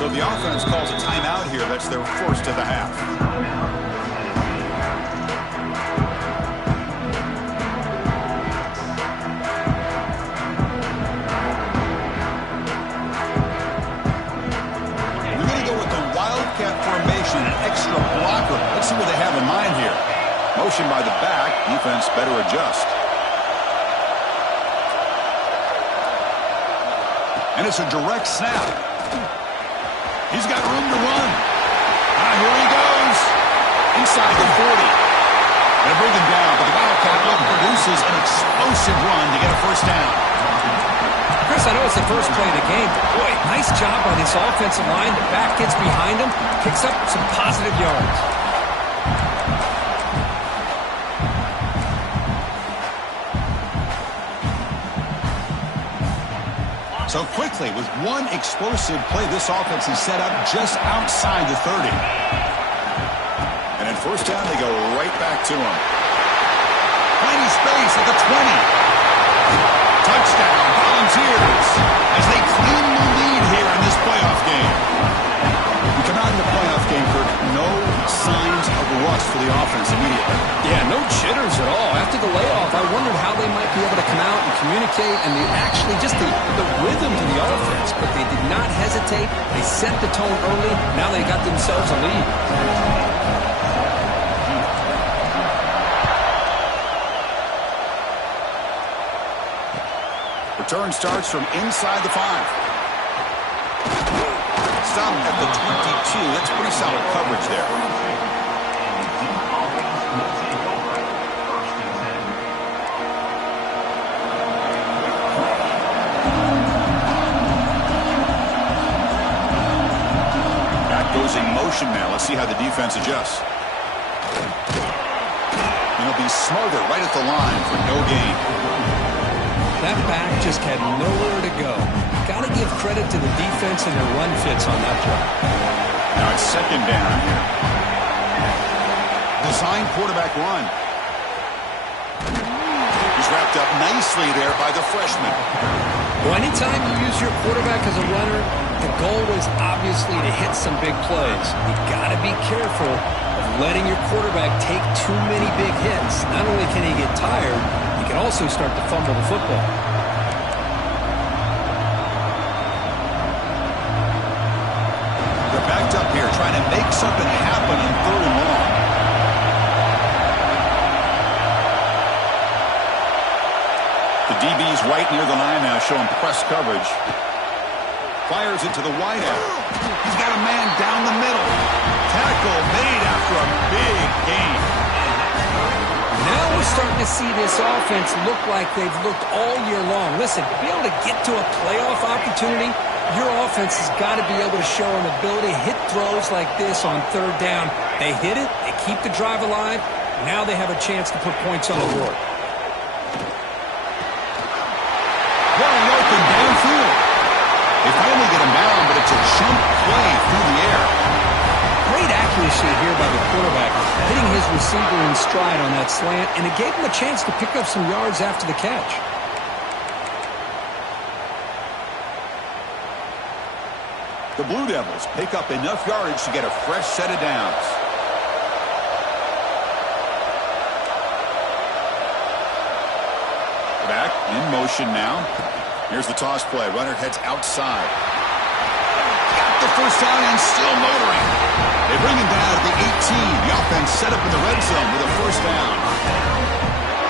So the offense calls a timeout here. That's their first of the half. We're going to go with the Wildcat formation, an extra blocker. Let's see what they have in mind here. Motion by the back. Defense better adjust. And it's a direct snap. He's got room to run. Here he goes. Inside the 40. They bring him down, but the Wildcat produces an explosive run to get a first down. Chris, I know it's the first play of the game, but boy, nice job by this offensive line. The back gets behind him, picks up some positive yards. So quickly, with one explosive play, this offense is set up just outside the 30. And at first down, they go right back to him. Finding space at the 20. Touchdown, Volunteers, as they clean the lead here in this playoff game. We come out in the playoff game, Kirk, no signs of rust for the offense immediately. Yeah, no jitters at all. After the layoff, I wondered how they might be able to come out and communicate and actually just the rhythm to the offense. But they did not hesitate. They set the tone early. Now they got themselves a lead. Return starts from inside the 5. Stop at the 22. That's pretty solid coverage there. Back goes in motion now. Let's see how the defense adjusts. And he'll be smarter right at the line for no gain. That back just had nowhere to go. Got to give credit to the defense and their run fits on that play. Now it's second down here. Design quarterback run. He's wrapped up nicely there by the freshman. Well, anytime you use your quarterback as a runner, the goal is obviously to hit some big plays. You got to be careful of letting your quarterback take too many big hits. Not only can he get tired, he can also start to fumble the football. They're backed up here trying to make something happen on 3rd and long. The DB's right near the line now, showing press coverage. Fires it to the wideout. He's got a man down the middle. Tackle made after a big gain. Now we're starting to see this offense look like they've looked all year long. Listen, to be able to get to a playoff opportunity, your offense has got to be able to show an ability to hit throws like this on 3rd down. They hit it, they keep the drive alive. Now they have a chance to put points on the board. Wide open downfield. They finally get him down, but it's a jump play through the air. Great accuracy here by the quarterback, hitting his receiver in stride on that slant, and it gave him a chance to pick up some yards after the catch. The Blue Devils pick up enough yardage to get a fresh set of downs. Back in motion now. Here's the toss play. Runner heads outside. Got the first down and still motoring. They bring him down at the 18. The offense set up in the red zone with a first down.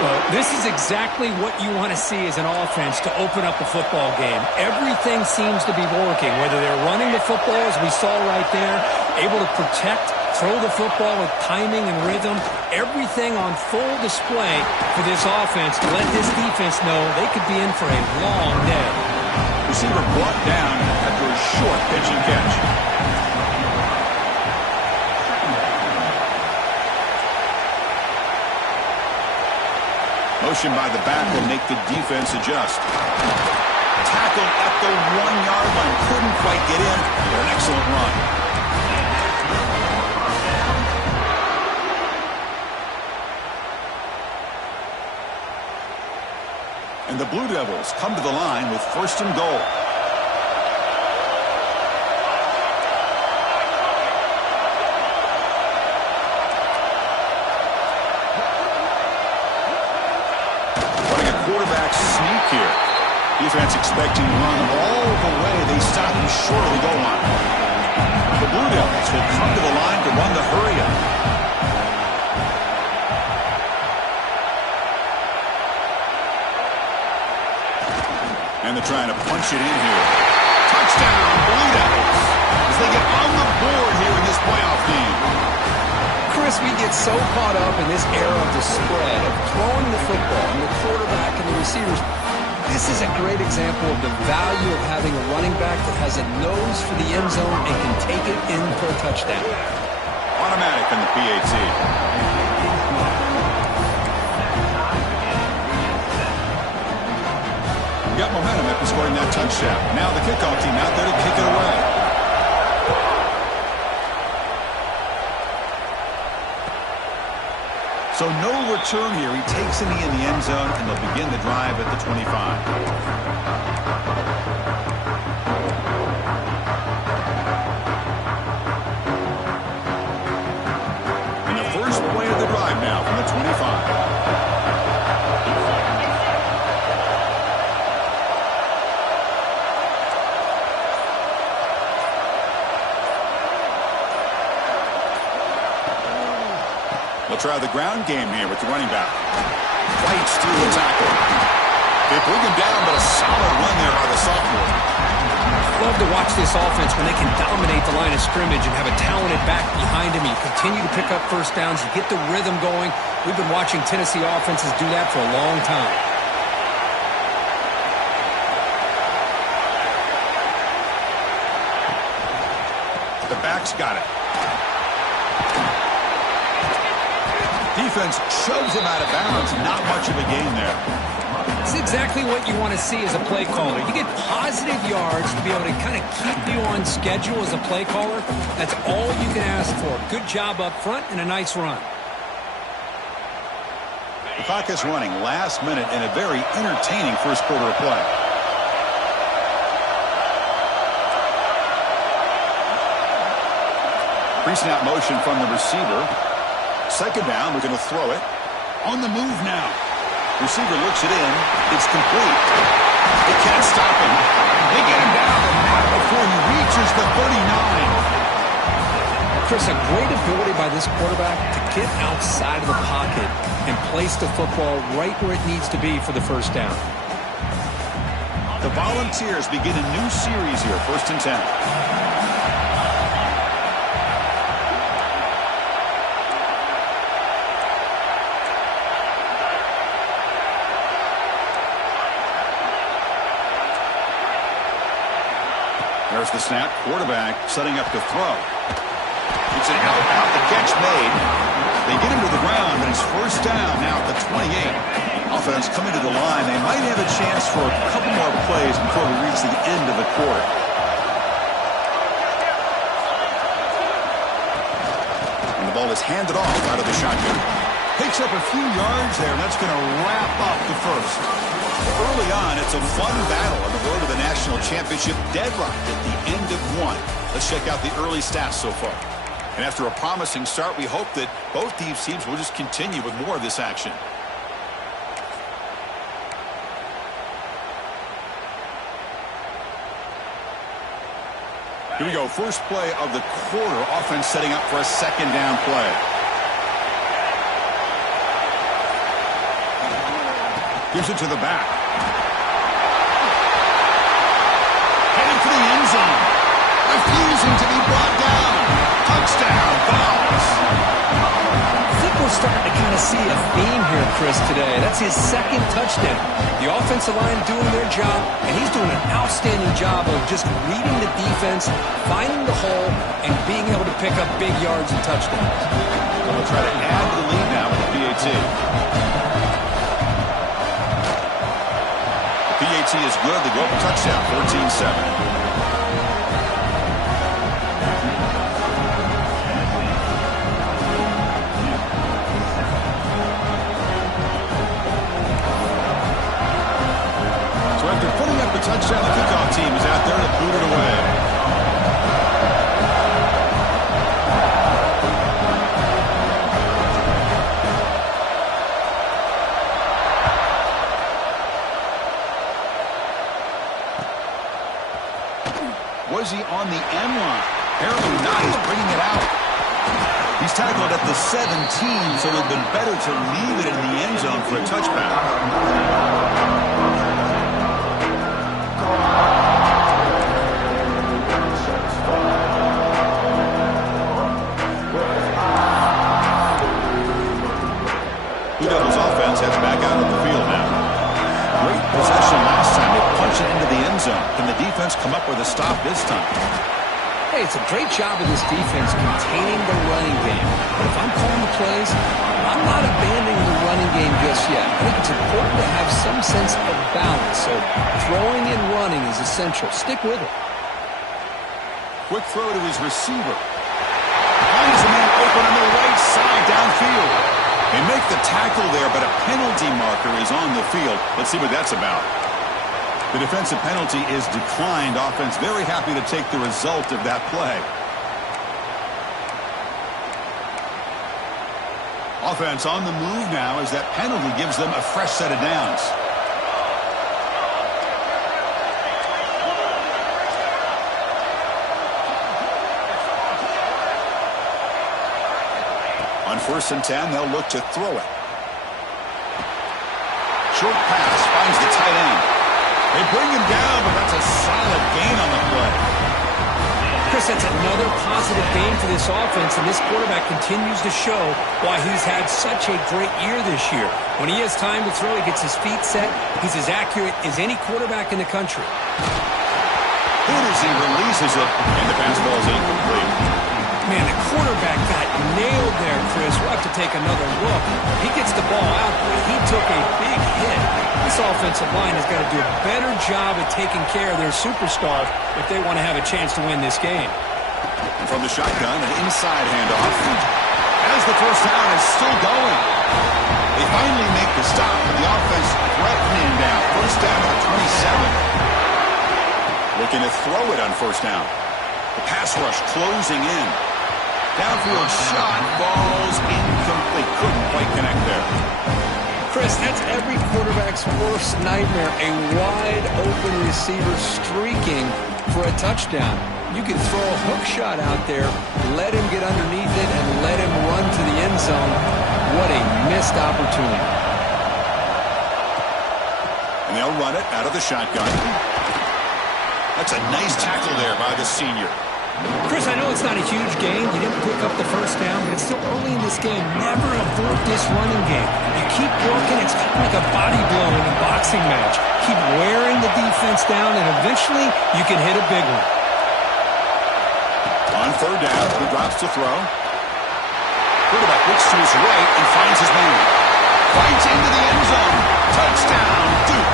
Well, this is exactly what you want to see as an offense to open up a football game. Everything seems to be working, whether they're running the football, as we saw right there, able to protect, throw the football with timing and rhythm. Everything on full display for this offense to let this defense know they could be in for a long day. Receiver brought down after a short pitch and catch. Motion by the back will make the defense adjust. Tackled at the 1-yard line. Couldn't quite get in. An excellent run. And the Blue Devils come to the line with 1st and goal. quarterback sneak here. Defense expecting to run all the way. They stop him short of the goal line. The Blue Devils will come to the line to run the hurry-up. And they're trying to punch it in here. Touchdown, Blue Devils, as they get on the board here in this playoff game. Chris, we get so caught up in this era of the spread, of throwing the football, and the quarterback and the receivers. This is a great example of the value of having a running back that has a nose for the end zone and can take it in for a touchdown. Automatic in the PAT. Got momentum after scoring that touchdown. Now the kickoff team out there to kick it away. So no return here. He takes it in the end zone, and they'll begin the drive at the 25. And the first play of the drive now from the 25. They'll try the ground game here with the running back. Fights through the tackle. They bring him down, but a solid run there by the sophomore. Love to watch this offense when they can dominate the line of scrimmage and have a talented back behind him. You continue to pick up first downs. You get the rhythm going. We've been watching Tennessee offenses do that for a long time. The back's got it. Defense shoves him out of bounds. Not much of a gain there. It's exactly what you want to see as a play caller. You get positive yards to be able to kind of keep you on schedule as a play caller. That's all you can ask for. Good job up front and a nice run. The clock is running last minute in a very entertaining first quarter of play. Pre-snap motion from the receiver. Second down, we're going to throw it. On the move now. Receiver looks it in. It's complete. They can't stop him. They get him down the net before he reaches the 39. Chris, a great ability by this quarterback to get outside of the pocket and place the football right where it needs to be for the first down. The Volunteers begin a new series here, 1st and 10. There's the snap. Quarterback setting up to throw. It's an out. The catch made. They get him to the ground, and it's first down now at the 28. Offense coming to the line. They might have a chance for a couple more plays before we reach the end of the quarter. And the ball is handed off out of the shotgun. Picks up a few yards there, and that's going to wrap up the first. Early on, it's a fun battle on the road to the national championship, deadlocked at the end of one. Let's check out the early stats so far. And after a promising start, we hope that both these teams will just continue with more of this action. Here we go. First play of the quarter. Offense setting up for a second down play. Gives it to the back. Headed for the end zone. Refusing to be brought down. Touchdown, Vols. I think we're starting to kind of see a theme here, Chris, today. That's his second touchdown. The offensive line doing their job, and he's doing an outstanding job of just reading the defense, finding the hole, and being able to pick up big yards and touchdowns. We'll try to add to the lead now with the PAT. PAT is good. They go up a touchdown, 14-7. So after putting up a touchdown, the kickoff team is out there to boot it away. the end line. Apparently not. He's bringing it out. He's tackled at the 17, so it would have been better to leave it in the end zone for a touchback. Blue Devils offense heads back out on the field now. Great possession last time. They punch it into the end zone. Can the defense come up with a stop this time? Hey, it's a great job of this defense containing the running game. But if I'm calling the plays, I'm not abandoning the running game just yet. I think it's important to have some sense of balance. So throwing and running is essential. Stick with it. Quick throw to his receiver. Finds a man open on the right side downfield. They make the tackle there, but a penalty marker is on the field. Let's see what that's about. The defensive penalty is declined. Offense very happy to take the result of that play. Offense on the move now as that penalty gives them a fresh set of downs. On 1st and 10, they'll look to throw it. Short pass finds the tight end. They bring him down, but that's a solid gain on the play. Chris, that's another positive game for this offense, and this quarterback continues to show why he's had such a great year this year. When he has time to throw, he gets his feet set. He's as accurate as any quarterback in the country. Good as he releases it, and the pass ball is incomplete. Man, the quarterback got nailed there, Chris. We'll have to take another look. He gets the ball out, but he took a big hit. This offensive line has got to do a better job at taking care of their superstar if they want to have a chance to win this game. And from the shotgun, an inside handoff. As the first down is still going. They finally make the stop, but the offense threatening down. First down at the 27. Looking to throw it on first down. The pass rush closing in. Downfield shot falls incomplete. Couldn't quite connect there. Chris, that's every quarterback's worst nightmare. A wide-open receiver streaking for a touchdown. You can throw a hook shot out there, let him get underneath it, and let him run to the end zone. What a missed opportunity. And they'll run it out of the shotgun. That's a nice tackle there by the senior. Chris, I know it's not a huge gain. You didn't pick up the first down, but it's still early in this game. Never abort this running game. You keep working. It's kind of like a body blow in a boxing match. Keep wearing the defense down, and eventually you can hit a big one. On third down, he drops to throw. Quarterback looks to his right and finds his man. Fights into the end zone. Touchdown, Duke.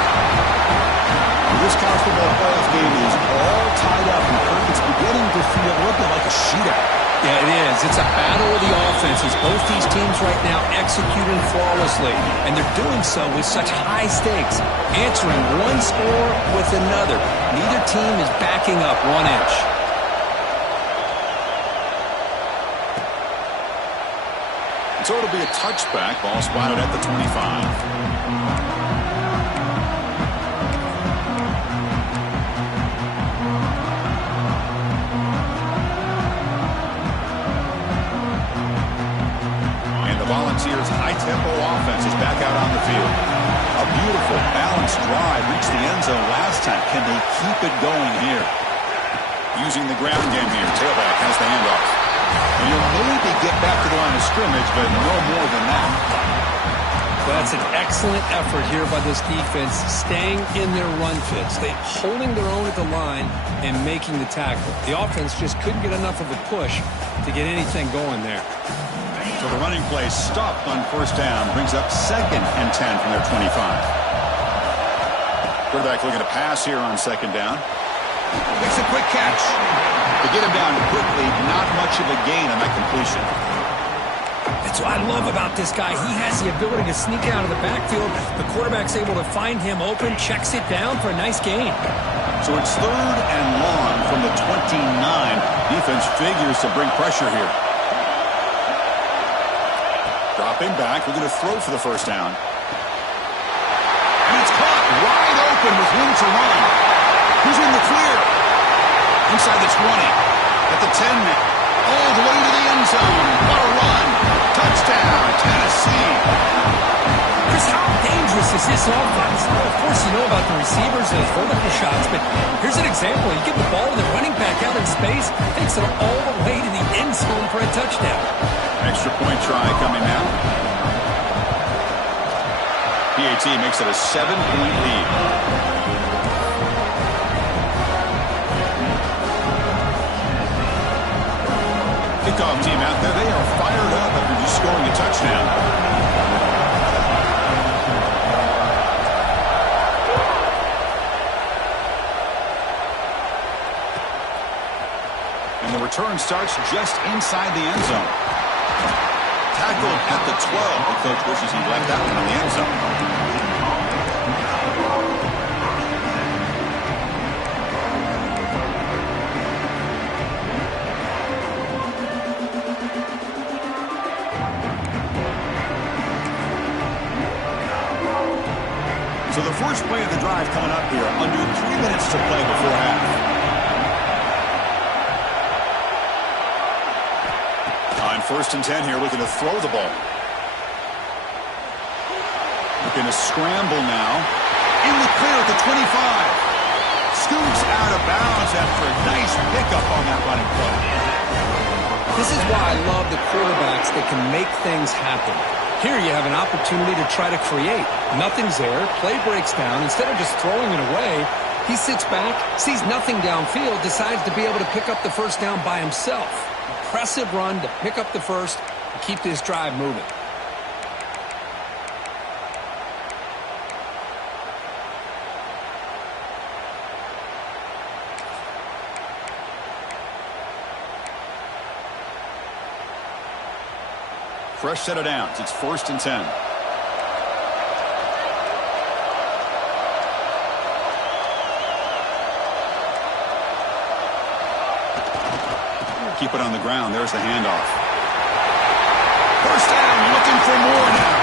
This college football playoff game is all tied up, and it's beginning to feel a little bit like a shootout. Yeah, it is. It's a battle of the offenses. Both these teams right now executing flawlessly, and they're doing so with such high stakes, answering one score with another. Neither team is backing up 1 inch. And so it'll be a touchback. Ball spotted at the 25. Volunteers' high-tempo offense is back out on the field. A beautiful, balanced drive reached the end zone last time. Can they keep it going here? Using the ground game here. Tailback has the handoff. And you'll maybe get back to the line of scrimmage, but no more than that. That's an excellent effort here by this defense, staying in their run fits. They holding their own at the line and making the tackle. The offense just couldn't get enough of a push to get anything going there. So the running play stopped on first down, brings up 2nd and 10 from their 25. Quarterback looking to pass here on 2nd down. Makes a quick catch. To get him down quickly, not much of a gain on that completion. That's what I love about this guy. He has the ability to sneak out of the backfield. The quarterback's able to find him open, checks it down for a nice gain. So it's 3rd and long from the 29. Defense figures to bring pressure here. Dropping back, we're going to throw for the first down. And it's caught wide open with room to run. Who's in the clear? Inside the 20. At the 10 now. All the way to the end zone. What a run. Touchdown, Tennessee. Chris, how dangerous is this offense? Well, of course, you know about the receivers and vertical shots, but here's an example. You get the ball to the running back out in space, takes it all the way to the end zone for a touchdown. Extra point try coming now. PAT makes it a 7-point lead. Kickoff team out there, they are fired up after just scoring a touchdown. And the return starts just inside the end zone. Tackled at the 12. The coach wishes he left that one in the end zone. So the first play of the drive coming up here, under 3 minutes to play before half. On 1st and 10 here, looking to throw the ball. Looking to scramble now. In the clear at the 25. Scoots out of bounds after a nice pickup on that running play. This is why I love the quarterbacks that can make things happen. Here you have an opportunity to try to create. Nothing's there. Play breaks down. Instead of just throwing it away, he sits back, sees nothing downfield, decides to be able to pick up the first down by himself. Impressive run to pick up the first and keep this drive moving. Fresh set of downs. It's 1st and 10. Keep it on the ground. There's the handoff. First down, looking for more now.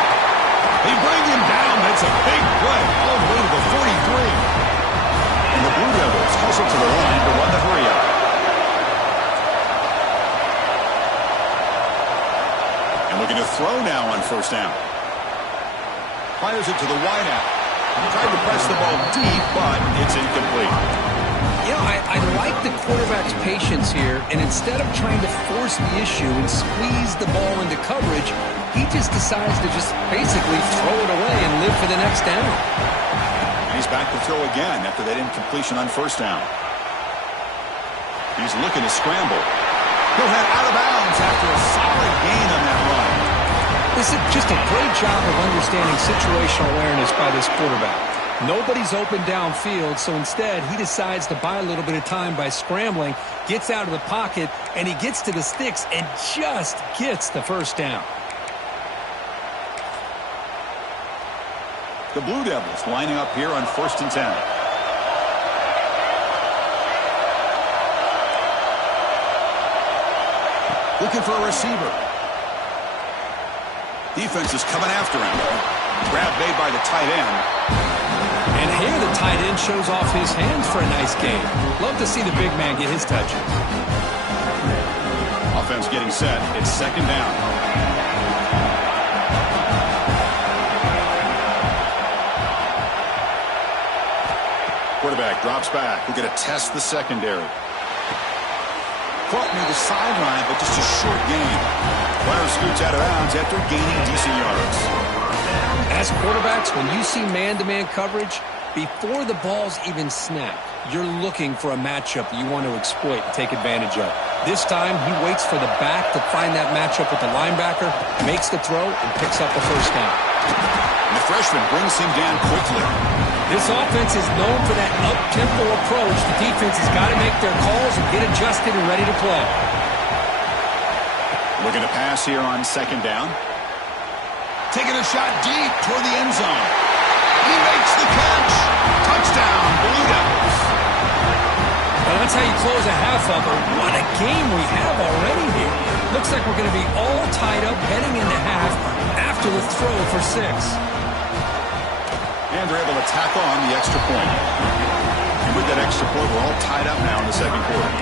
They bring him down. That's a big play all the way to the 43. And the Blue Devils hustle to the line to run the hurry up. And looking to throw now on 1st down. Fires it to the wideout. Tried to press the ball deep, but it's incomplete. You know, I like the quarterback's patience here, and instead of trying to force the issue and squeeze the ball into coverage, he just decides to just basically throw it away and live for the next down. And he's back to throw again after that incompletion on 1st down. He's looking to scramble. He'll head out of bounds after a solid gain on that run. This is just a great job of understanding situational awareness by this quarterback. Nobody's open downfield, so instead he decides to buy a little bit of time by scrambling, gets out of the pocket, and he gets to the sticks and just gets the first down. The Blue Devils lining up here on 1st and 10. Looking for a receiver. Defense is coming after him. Grab made by the tight end. And here the tight end shows off his hands for a nice gain. Love to see the big man get his touches. Offense getting set. It's 2nd down. Quarterback drops back. We're going to test the secondary. Caught near the sideline, but just a short gain. Runner scoots out of bounds after gaining decent yards. As quarterbacks, when you see man-to-man coverage, before the ball's even snapped, you're looking for a matchup that you want to exploit and take advantage of. This time, he waits for the back to find that matchup with the linebacker, makes the throw, and picks up the first down. And the freshman brings him down quickly. This offense is known for that up-tempo approach. The defense has got to make their calls and get adjusted and ready to play. Looking to pass here on 2nd down. Taking a shot deep toward the end zone. He makes the catch. Touchdown, Blue Devils. Well, that's how you close a half up. What a game we have already here. Looks like we're going to be all tied up heading into half after the throw for 6. And they're able to tackle on the extra point. And With that extra point, we're all tied up now in the second quarter.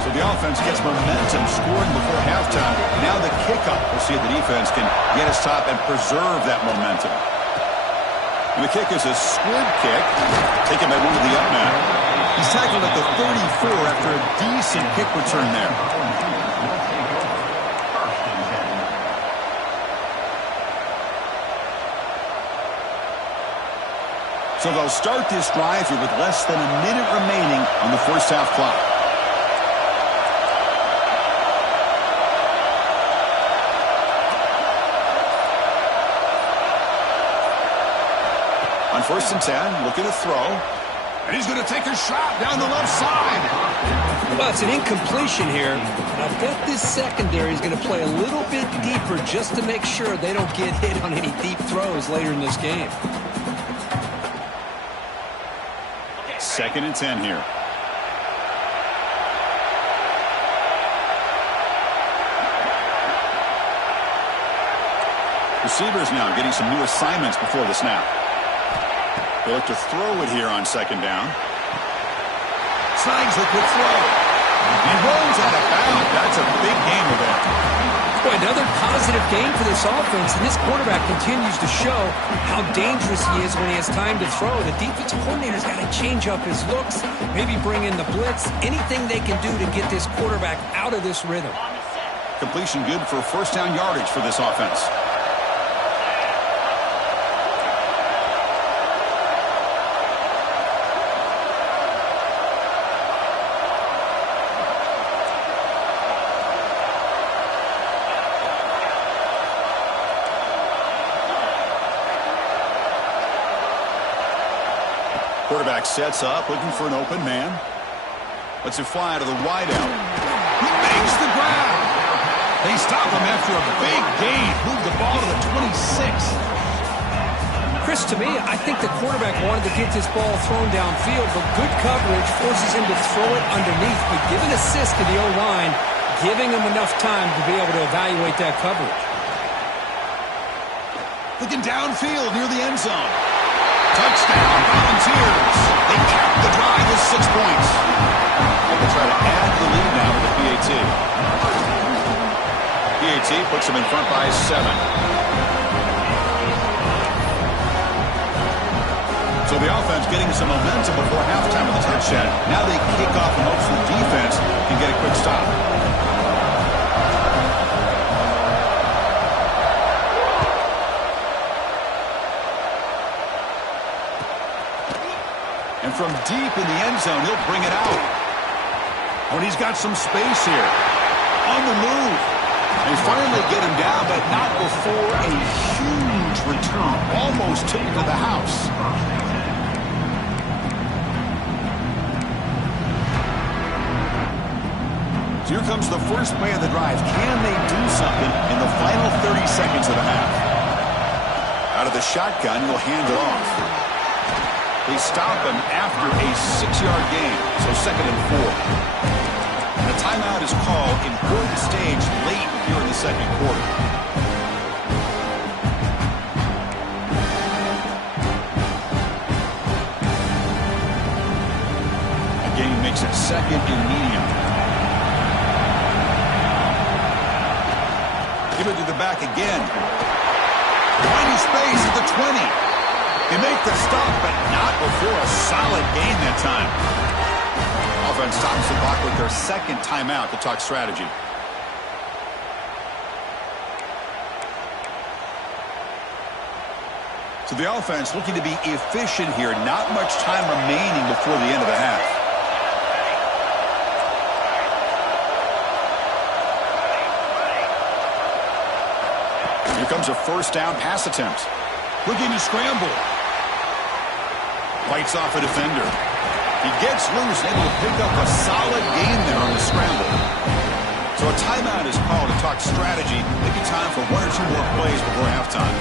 So the offense gets momentum, scoring before halftime. Now the kickoff. We'll see if the defense can get us top and preserve that momentum. And the kick is a squib kick, taken by one of the up man. He's tackled at the 34 after a decent kick return there. So they'll start this drive here with less than a minute remaining on the first half clock. On 1st and 10, looking to throw. And he's going to take a shot down the left side. Well, it's an incompletion here. And I bet this secondary is going to play a little bit deeper just to make sure they don't get hit on any deep throws later in this game. 2nd and 10 here. Receivers now getting some new assignments before the snap. They look to throw it here on 2nd down. Snags the quick throw. He rolls out of bounds. That's a big game event. Boy, another positive game for this offense, and this quarterback continues to show how dangerous he is when he has time to throw. The defensive coordinator's got to change up his looks, maybe bring in the blitz, anything they can do to get this quarterback out of this rhythm. Completion good for first down yardage for this offense. Quarterback sets up, looking for an open man. Lets it fly to the wideout. He makes the grab. They stop him after a big gain. Move the ball to the 26. Chris, to me, I think the quarterback wanted to get this ball thrown downfield, but good coverage forces him to throw it underneath. But give an assist to the O-line, giving him enough time to be able to evaluate that coverage. Looking downfield near the end zone. Touchdown, Volunteers. They cap the drive with 6 points. And they try to add to the lead now with the PAT. PAT puts them in front by 7. So the offense getting some momentum before halftime with a touchdown. Now they kick off in hopes the defense can get a quick stop. And from deep in the end zone, he'll bring it out. When he's got some space here. On the move. They finally get him down, but not before a huge return. Almost took it to the house. So here comes the first play of the drive. Can they do something in the final 30 seconds of the half? Out of the shotgun, he'll hand it off. They stop him after a 6-yard gain, so 2nd and 4. And a timeout is called, important stage late here in the second quarter. The game makes it 2nd and medium. Give it to the back again. Finding space at the 20. They make the stop, but not before a solid gain that time. Offense stops the clock with their 2nd timeout to talk strategy. So the offense looking to be efficient here. Not much time remaining before the end of the half. Here comes a first down pass attempt. Looking to scramble. Fights off a defender. He gets loose, able to pick up a solid gain there on the scramble. So a timeout is called to talk strategy. Maybe time for 1 or 2 more plays before halftime.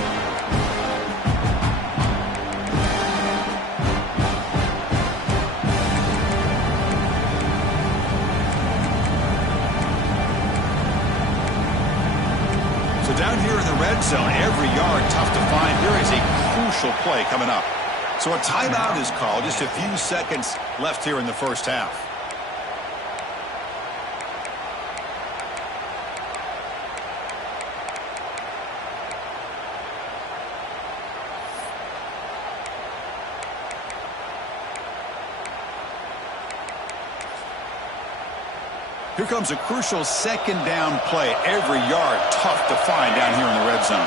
So down here in the the red zone. Every yard tough to find. Here is a crucial play coming up. So a timeout is called. Just a few seconds left here in the first half. Here comes a crucial second down play. Every yard tough to find down here in the red zone.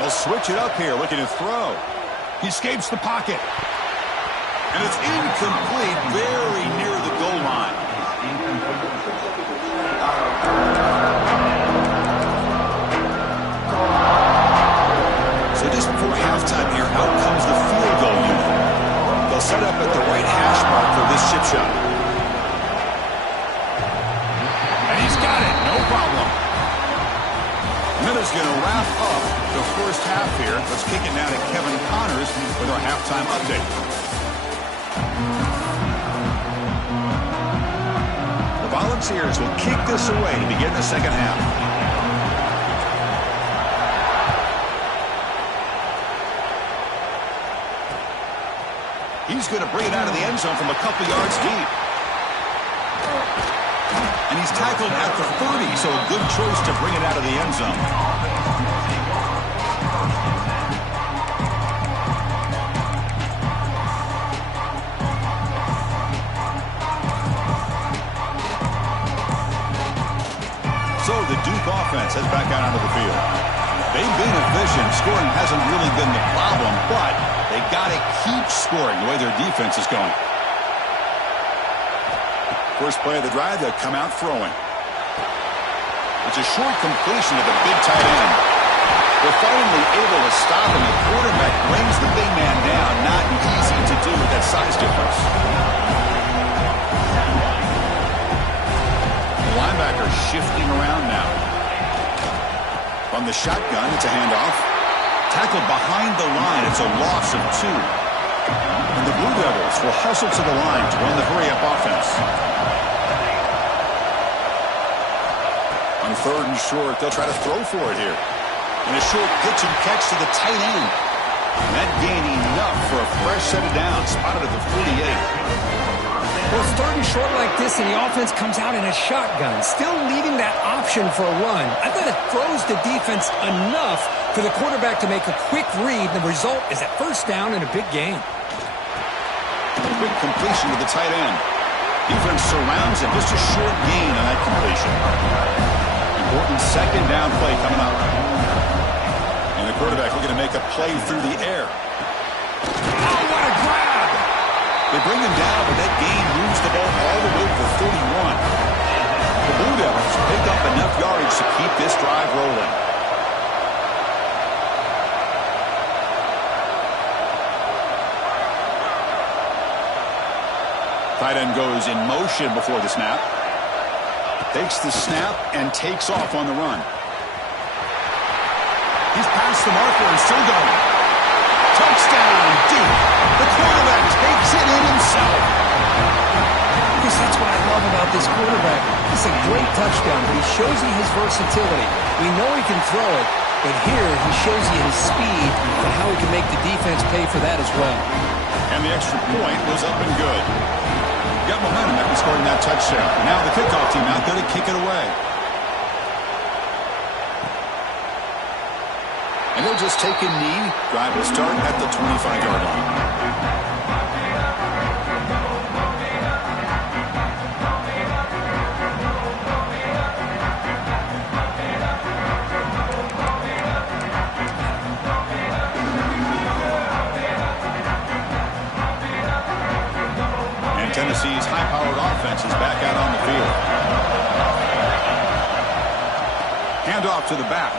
They'll switch it up here, looking to throw. He escapes the pocket. And it's incomplete, very near the goal line. So just before halftime here, out comes the field goal unit. They'll set up at the right hash mark for this chip shot. And he's got it, no problem. Miller's going to wrap up the first half here. Let's kick it now to Kevin Connors with our halftime update. The Volunteers will kick this away to begin the second half. He's going to bring it out of the end zone from a couple yards deep. And he's tackled at the 30, so a good choice to bring it out of the end zone. So the Duke offense heads back out onto the field. They've been efficient. Scoring hasn't really been the problem, but they got to keep scoring the way their defense is going. First play of the drive, they'll come out throwing. It's a short completion to the big tight end. They're finally able to stop him. The quarterback brings the big man down. Not easy to do with that size difference. The linebacker shifting around now. From the shotgun, it's a handoff. Tackled behind the line. It's a loss of 2. And the Blue Devils will hustle to the line to run the hurry-up offense. On 3rd and short, they'll try to throw for it here. And a short pitch and catch to the tight end. And that gained enough for a fresh set of downs. Spotted at the 48. Well, it's 3rd and short like this, and the offense comes out in a shotgun, still leaving that option for a run. I thought it throws the defense enough for the quarterback to make a quick read. The result is a first down and a big gain. Quick completion to the tight end. Defense surrounds him. Just a short gain on that completion. Important second down play coming up. And the quarterback looking to make a play through the air. Oh, what a grab! They bring him down, but that gain moves the ball all the way to the 31. The Blue Devils pick up enough yardage to keep this drive rolling. Tight end goes in motion before the snap. Takes the snap and takes off on the run. He's past the marker and still going. Touchdown, Duke. The quarterback takes it in himself. Because that's what I love about this quarterback. It's a great touchdown, but he shows you his versatility. We know he can throw it, but here he shows you his speed and how he can make the defense pay for that as well. And the extra point was up and good. Got momentum after scoring that touchdown. Now the kickoff team out there to kick it away. And they'll just take a knee. Drive will start at the 25-yard line. And Tennessee's high-powered offense is back out on the field. Handoff to the back.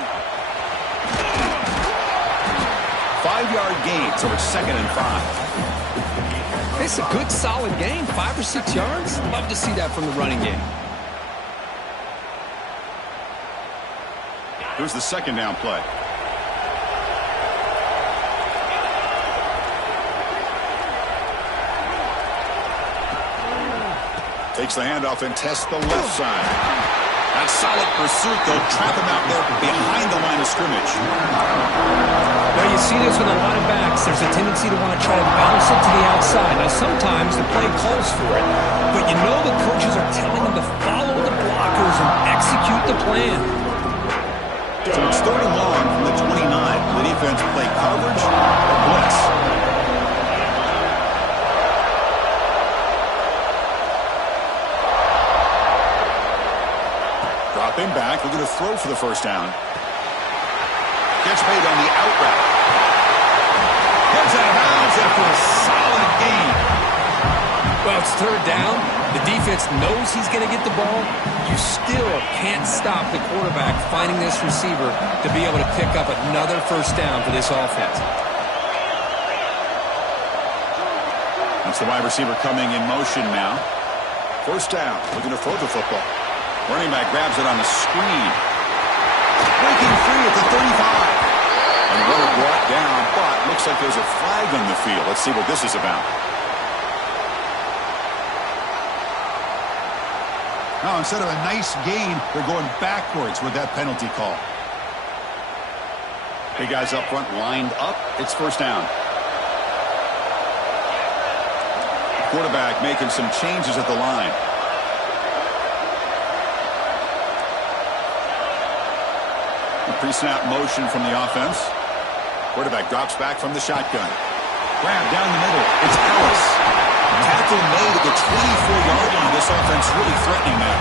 5-yard gain, so it's 2nd and 5. It's a good, solid game, 5 or 6 yards. Love to see that from the running game. Here's the second down play. Takes the handoff and tests the left side. That solid pursuit, they'll trap him out there behind the line of scrimmage. Now you see this with a lot of backs. There's a tendency to want to try to bounce it to the outside. Now sometimes the play calls for it, but you know the coaches are telling them to follow the blockers and execute the plan. So it's 3rd and long from the 29. The defense play coverage or blitz. Dropping back, looking to throw for the first down. Gets made on the out route. Gets out of bounds after a solid gain. Well, it's 3rd down. The defense knows he's going to get the ball. You still can't stop the quarterback finding this receiver to be able to pick up another first down for this offense. That's the wide receiver coming in motion now. First down, looking to throw the football. Running back grabs it on the screen. Breaking free at the 35. And runner brought down, but looks like there's a flag on the field. Let's see what this is about. Now, instead of a nice gain, they're going backwards with that penalty call. Big guys up front lined up. It's first down. Quarterback making some changes at the line. Pre-snap motion from the offense. Quarterback drops back from the shotgun. Grab down the middle. It's Ellis. Tackle made at the 24-yard line. This offense really threatening now.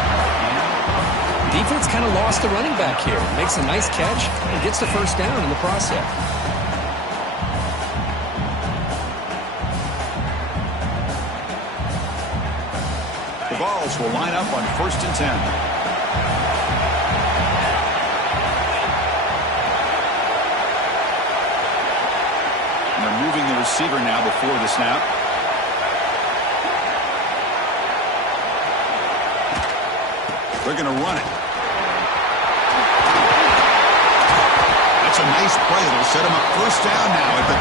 Defense kind of lost the running back here. Makes a nice catch and gets the first down in the process. The Vols will line up on 1st and 10. They're moving the receiver now before the snap. They're going to run it. That's a nice play. They'll set him up first down now at the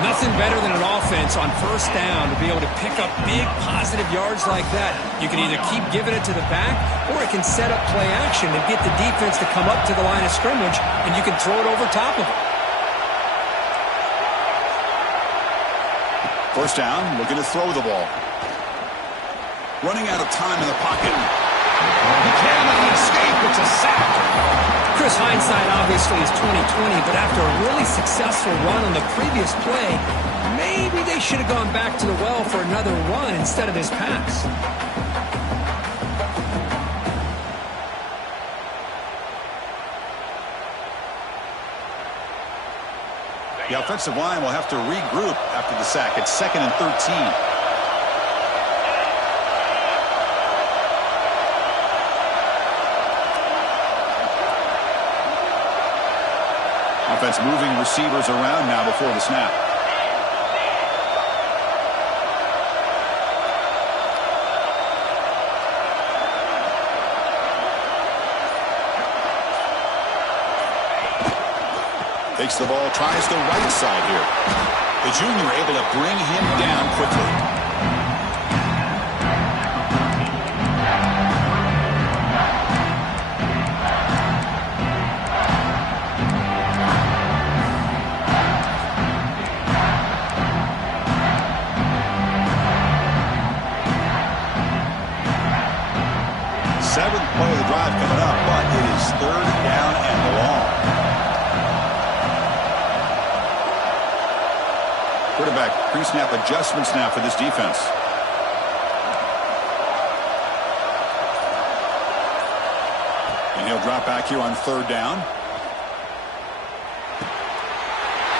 12. Nothing better than an offense on first down to be able to pick up big positive yards like that. You can either keep giving it to the back, or it can set up play action and get the defense to come up to the line of scrimmage, and you can throw it over top of it. First down, looking to throw the ball. Running out of time in the pocket. He can't let it escape. It's a sack. Chris, hindsight obviously is 20/20, but after a really successful run on the previous play, maybe they should have gone back to the well for another run instead of this pass. The offensive line will have to regroup after the sack. It's 2nd and 13. Offense moving receivers around now before the snap. Takes the ball, tries the right side here. The junior able to bring him down quickly. Seventh play of the drive coming up, but it is 3rd down and long. Quarterback pre-snap adjustments now for this defense. And he'll drop back here on 3rd down.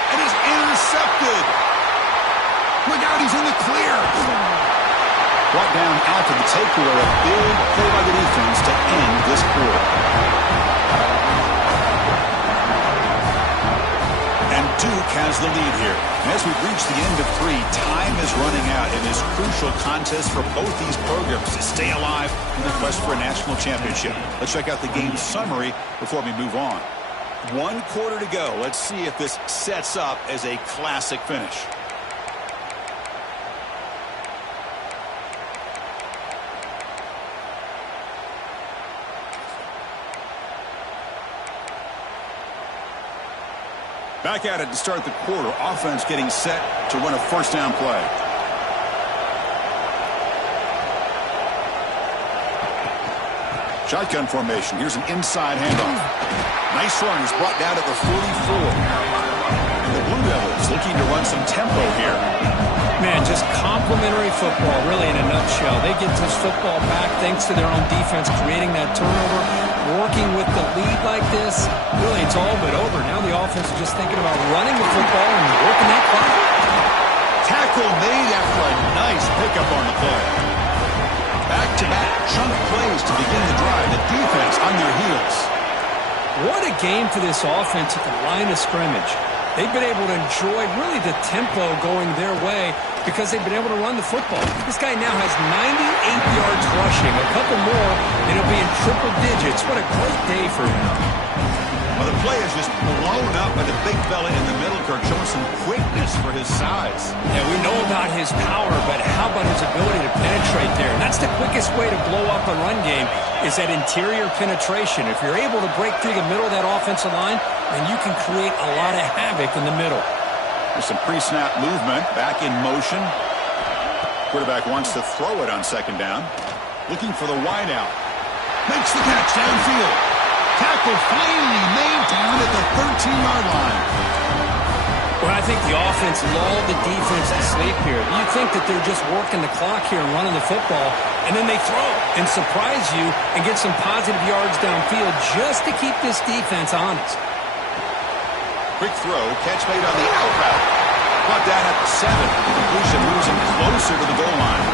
And he's intercepted. Look out, he's in the clear. Brought down after the takeaway. A big play by the defense to end this quarter. And Duke has the lead here. And as we've reached the end of 3, time is running out in this crucial contest for both these programs to stay alive in the quest for a national championship. Let's check out the game summary before we move on. 1 quarter to go. Let's see if this sets up as a classic finish. Back at it to start the quarter. Offense getting set to run a first down play. Shotgun formation. Here's an inside handoff. Nice run. He's brought down at the 44. And the Blue Devils looking to run some tempo here. Man, just complimentary football, really, in a nutshell. They get this football back thanks to their own defense creating that turnover. Working with the lead like this, really, it's all but over. Now the offense is just thinking about running the football and working that clock. Tackle made after a nice pickup on the play. Back-to-back chunk plays to begin the drive. The defense on their heels. What a game for this offense at the line of scrimmage. They've been able to enjoy really the tempo going their way because they've been able to run the football. This guy now has 98 yards rushing. A couple more, and he'll be in triple digits. What a great day for him. Well, the play is just blown up by the big fella in the middle, Kirk, showing some quickness for his size. Yeah, we know about his power, but how about his ability to penetrate there? And that's the quickest way to blow up a run game is that interior penetration. If you're able to break through the middle of that offensive line, then you can create a lot of havoc in the middle. There's some pre-snap movement, back in motion. Quarterback wants to throw it on second down. Looking for the wideout. Makes the catch downfield. Tackle finally made down at the 13-yard line. Well, I think the offense lulled the defense to sleep here. You think that they're just working the clock here and running the football, and then they throw and surprise you and get some positive yards downfield just to keep this defense honest. Quick throw, catch made on the out route. Brought down at the 7. Completion moves him closer to the goal line.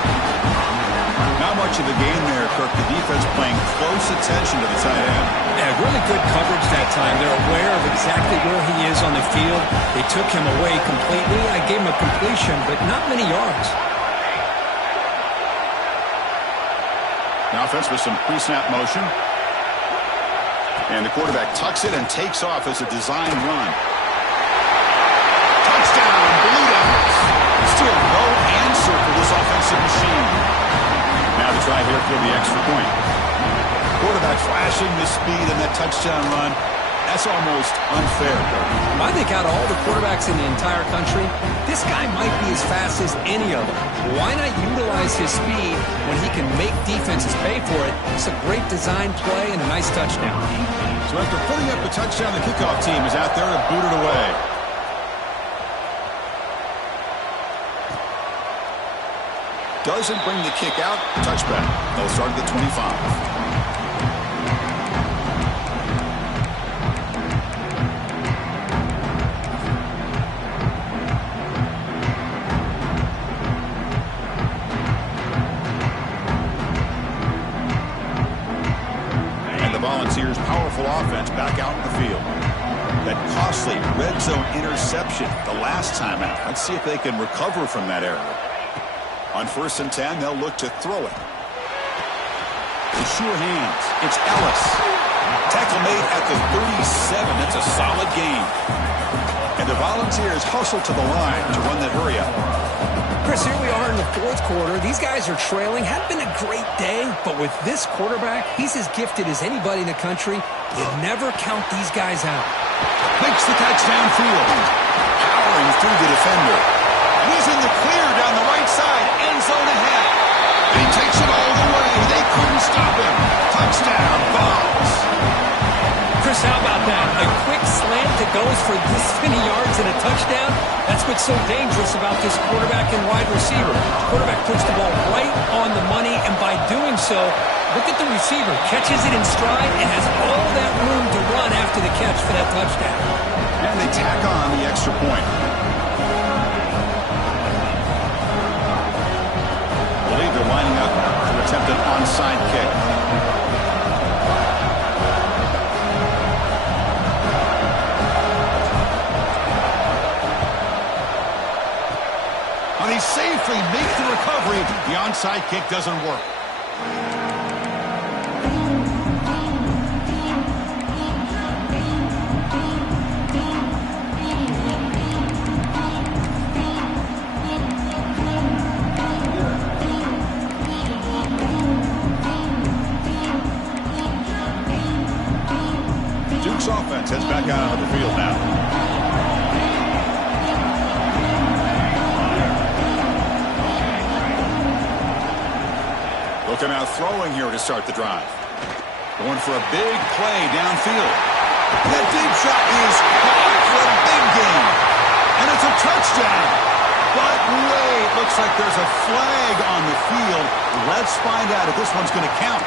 Not much of a gain there, Kirk. The defense paying close attention to the tight end. Yeah, really good coverage that time. They're aware of exactly where he is on the field. They took him away completely. I gave him a completion, but not many yards. The offense with some pre-snap motion. And the quarterback tucks it and takes off as a design run. Touchdown, Blue Devils. Still no answer for this offensive machine. Now to try here for the extra point. Quarterback flashing the speed in that touchdown run. That's almost unfair. I think out of all the quarterbacks in the entire country, this guy might be as fast as any of them. Why not utilize his speed when he can make defenses pay for it? It's a great design play and a nice touchdown. So after putting up the touchdown, the kickoff team is out there to boot it away. Doesn't bring the kick out. Touchback. They'll start at the 25. Volunteers' powerful offense back out in the field. That costly red zone interception the last time out. Let's see if they can recover from that error. On 1st and 10, they'll look to throw it. With sure hands, it's Ellis. Tackle made at the 37. That's a solid gain. And the Volunteers hustle to the line to run that hurry up. Chris, here we are in the 4th quarter. These guys are trailing. Hadn't been a great day, but with this quarterback, he's as gifted as anybody in the country. You never count these guys out. Makes the catch downfield. Powering through the defender. He's in the clear down the right side. End zone ahead. And he takes it all the way. They couldn't stop him. Touchdown, Vols. Chris, how about that? A quick slant that goes for this many yards and a touchdown? That's what's so dangerous about this quarterback and wide receiver. The quarterback puts the ball right on the money, and by doing so, look at the receiver. Catches it in stride and has all that room to run after the catch for that touchdown. And they tack on the extra point. I believe they're lining up to attempt an onside kick. They safely make the recovery. The onside kick doesn't work. Duke's offense heads back out onto the field now. Looking out throwing here to start the drive. Going for a big play downfield. That deep shot is caught for a big gain. And it's a touchdown. But wait, looks like there's a flag on the field. Let's find out if this one's going to count.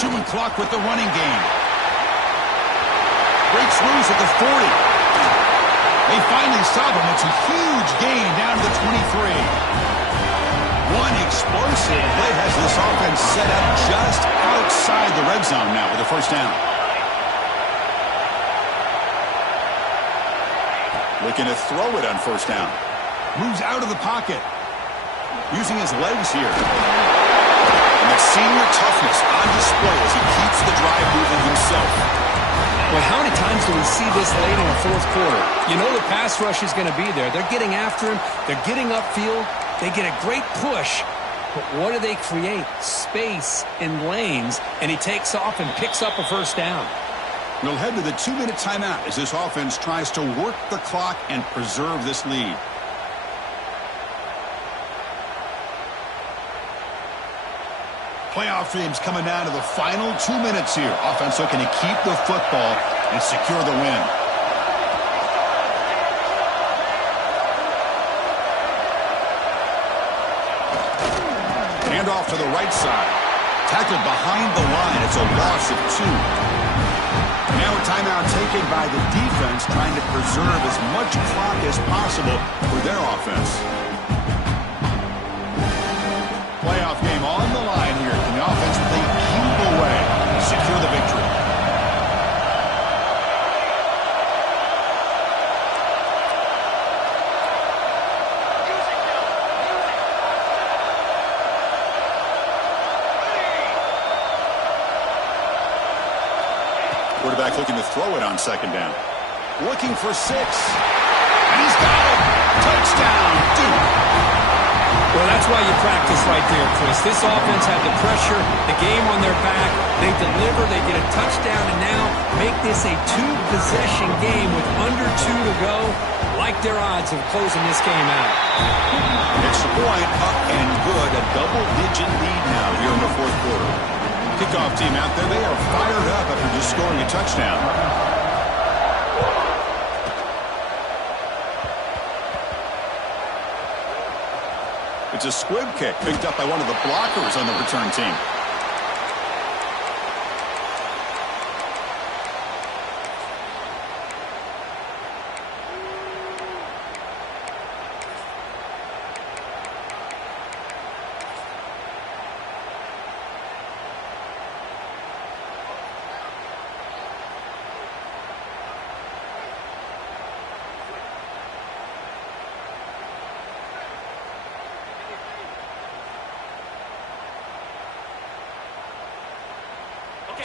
Chewing clock with the running game. Breaks loose at the 40. They finally stop him. It's a huge gain down to the 23. One explosive play has this offense set up just outside the red zone now with a first down. Looking to throw it on first down. Moves out of the pocket. Using his legs here. And that senior toughness on display as he keeps the drive moving himself. Well, how many times do we see this late in the fourth quarter? You know the pass rush is going to be there. They're getting after him. They're getting upfield. They get a great push. But what do they create? Space in lanes. And he takes off and picks up a first down. We'll head to the 2-minute timeout as this offense tries to work the clock and preserve this lead. Playoff games coming down to the final 2 minutes here. Offense looking to keep the football and secure the win. Hand off to the right side. Tackled behind the line. It's a loss of 2. Now a timeout taken by the defense, trying to preserve as much clock as possible for their offense. Playoff game on the line here. Can the offense play keep away, secure the victory? Quarterback looking to throw it on second down. Looking for 6. And he's got it. Touchdown, Duke. Well, that's why you practice right there, Chris. This offense had the pressure, the game on their back. They deliver, they get a touchdown, and now make this a 2-possession game with under 2 to go. Like their odds of closing this game out. Extra point, up and good. A double-digit lead now here in the fourth quarter. Kickoff team out there, they are fired up after just scoring a touchdown. It's a squib kick picked up by one of the blockers on the return team.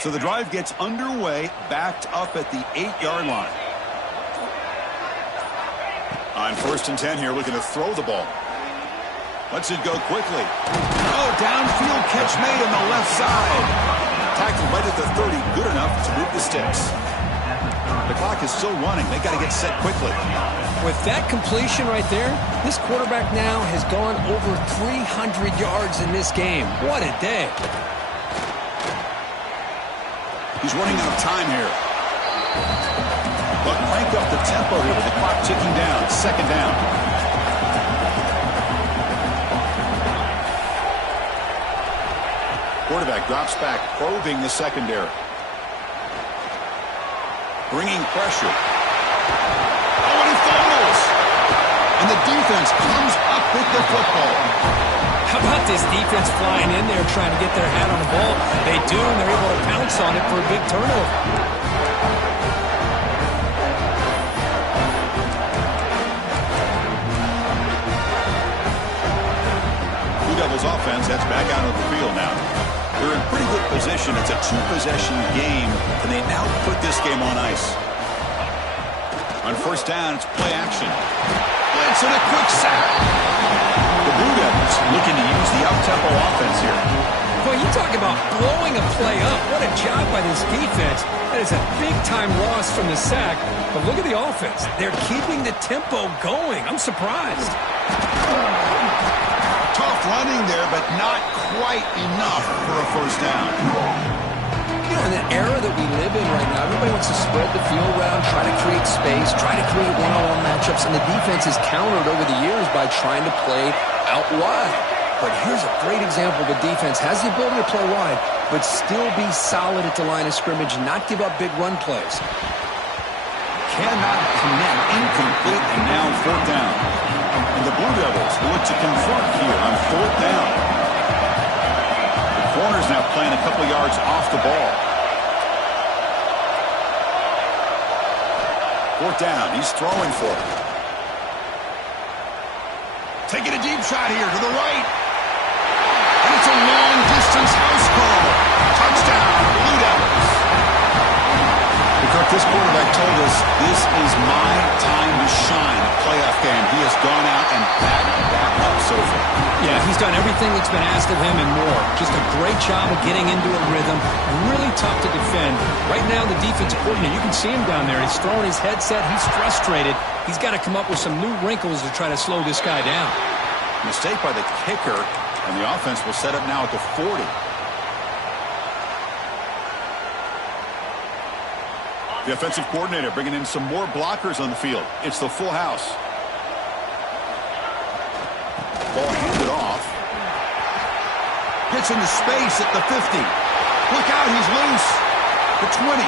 So the drive gets underway, backed up at the 8-yard line. On 1st and 10 here, looking to throw the ball. Lets it go quickly. Oh, downfield catch made on the left side. Tackled right at the 30, good enough to move the sticks. The clock is still running. They got to get set quickly. With that completion right there, this quarterback now has gone over 300 yards in this game. What a day. He's running out of time here. But crank up the tempo here with the clock ticking down. Second down. Quarterback drops back, probing the secondary. Bringing pressure. Oh, and he fumbles. And the defense comes up with the football. How about this defense flying in there trying to get their hat on the ball? They do, and they're able to pounce on it for a big turnover. Blue Devils offense heads back out of the field now. They're in pretty good position. It's a 2-possession game, and they now put this game on ice. On first down, it's play action. Blitz and a quick sack. The Blue Devils looking to use the up-tempo offense here. Well, you talk about blowing a play up. What a job by this defense. That is a big-time loss from the sack. But look at the offense. They're keeping the tempo going. I'm surprised. Tough running there, but not quite enough for a first down. You know, in the era that we live in right now, everybody wants to spread the field around, try to create space, try to create one-on-one matchups, and the defense has countered over the years by trying to play out wide. But here's a great example. The defense has the ability to play wide, but still be solid at the line of scrimmage and not give up big run plays. Cannot connect, incomplete, and now fourth down. And the Blue Devils look to convert here on fourth down. The corner's now playing a couple yards off the ball. Fourth down, he's throwing for it. Taking a deep shot here to the right. And it's a long-distance house call. Touchdown, Blue Devils. Kirk, this quarterback told us this is my time to shine. A playoff game. He has gone out and backed that up so far. Yeah, he's done everything that's been asked of him and more. Just a great job of getting into a rhythm. Really tough to defend. Right now, the defensive coordinator, you can see him down there. He's throwing his headset. He's frustrated. He's got to come up with some new wrinkles to try to slow this guy down. Mistake by the kicker, and the offense will set up now at the 40. The offensive coordinator bringing in some more blockers on the field. It's the full house. Ball handed off. Gets into space at the 50. Look out, he's loose. The 20.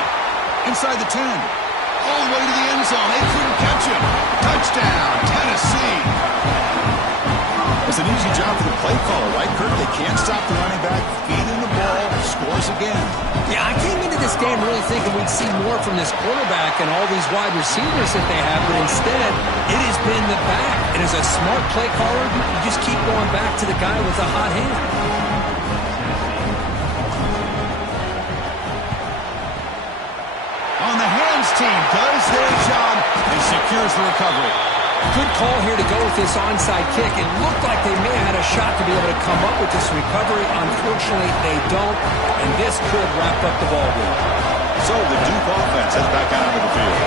Inside the 10. All the way to the end zone. They couldn't catch him. Touchdown, Tennessee. It's an easy job for the play caller, right, Kirk? They can't stop the running back. Feeding the ball. Scores again. Yeah, I came into this game really thinking we'd see more from this quarterback and all these wide receivers that they have, but instead, it has been the back. And as a smart play caller, you just keep going back to the guy with the hot hand. On the hands team does their job and secures the recovery. Good call here to go with this onside kick. It looked like they may have had a shot to be able to come up with this recovery. Unfortunately, they don't, and this could wrap up the ball game. So the Duke offense heads back out onto the field.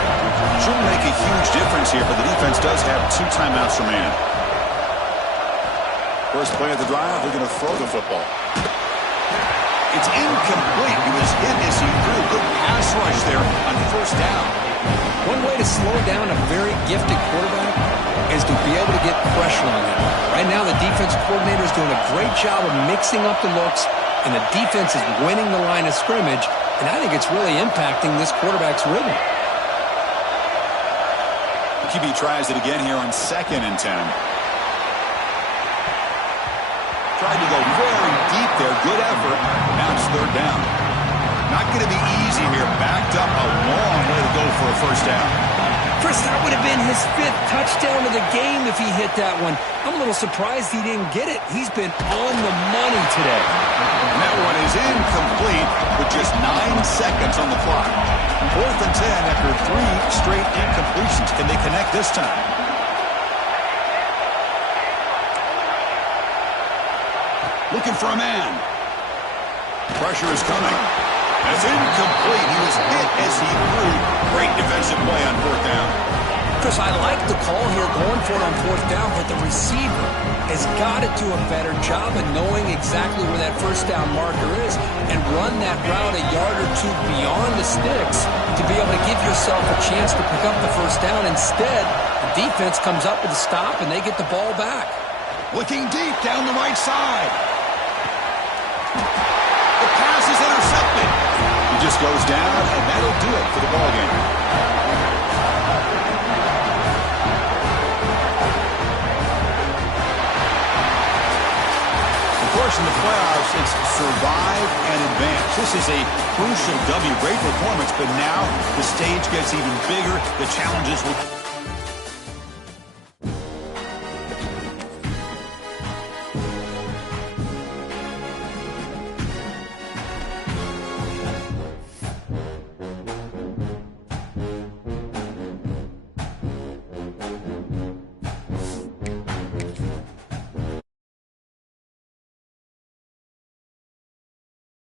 Shouldn't make a huge difference here, but the defense does have 2 timeouts remaining. First play of the drive, they're going to throw the football. It's incomplete. He was hit as he threw. Good pass rush there on first down. One way to slow down a very gifted quarterback is to be able to get pressure on him. Right now, the defense coordinator is doing a great job of mixing up the looks, and the defense is winning the line of scrimmage, and I think it's really impacting this quarterback's rhythm. QB tries it again here on 2nd and 10. Tried to go very deep there. Good effort. Now it's third down. Not going to be easy here. Backed up a long way to go for a first down. Chris, that would have been his 5th touchdown of the game if he hit that one. I'm a little surprised he didn't get it. He's been on the money today. And that one is incomplete with just 9 seconds on the clock. 4th and 10 after 3 straight incompletions. Can they connect this time? Looking for a man. Pressure is coming. It's incomplete. He was hit as he threw. Great defensive play on 4th down. Chris, I like the call here going for it on 4th down, but the receiver has got to do a better job of knowing exactly where that first down marker is and run that route a yard or 2 beyond the sticks to be able to give yourself a chance to pick up the first down. Instead, the defense comes up with a stop and they get the ball back. Looking deep down the right side. The pass is intercepted. He just goes down, and that'll do it for the ball game. Of course, in the playoffs, it's survive and advance. This is a crucial W. Great performance, but now the stage gets even bigger. The challenges will